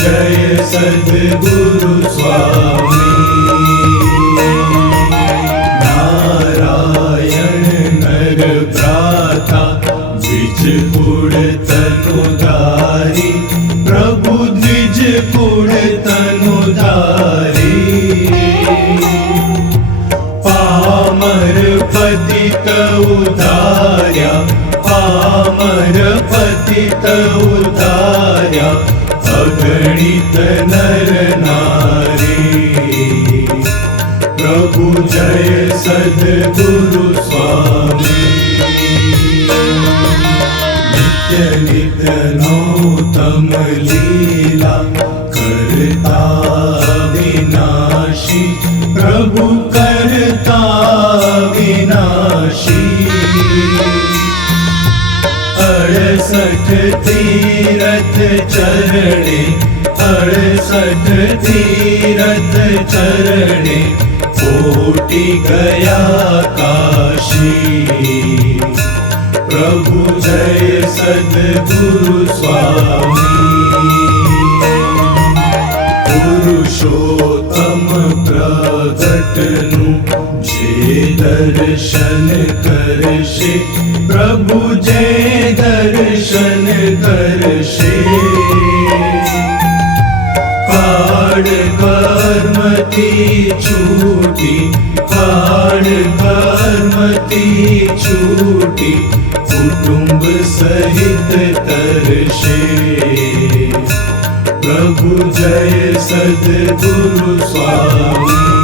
जय सद्गुरु स्वामी नारायण नर प्राता द्विज गुण तनुदारी प्रभु द्विज गुण तनु पतित उदार पामर पतित उदार अगणित पाम प्रभु जय सद्गुरु स्वामी। नित्य नित्य नौतम लीला करता विनाशी प्रभु कर अड़सठ तीरथ चरणे अड़सठ तीरथ चरणे कोटि गया काशी। प्रभु जय सद्गुरु जयपुरुष पुरुषो दर्शन कर श्री प्रभु जय दर्शन कर श्री काड कर्मती छूटी काड कर्मती छूटी, कुटुंब सहित तरशे। प्रभु जय सद्गुरु स्वामी।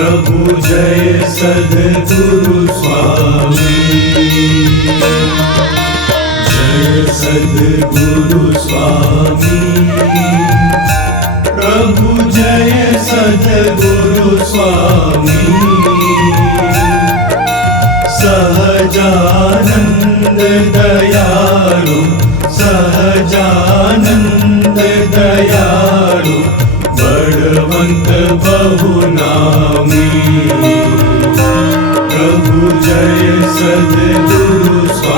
प्रभु जय सद्गुरु स्वामी। जय सद्गुरु स्वामी। प्रभु जय सद्गुरु स्वामी। सहजानंद दयालु सहजानन्द दया भगवंत बहुनामी प्रभु जय सदगुरु स्वामी।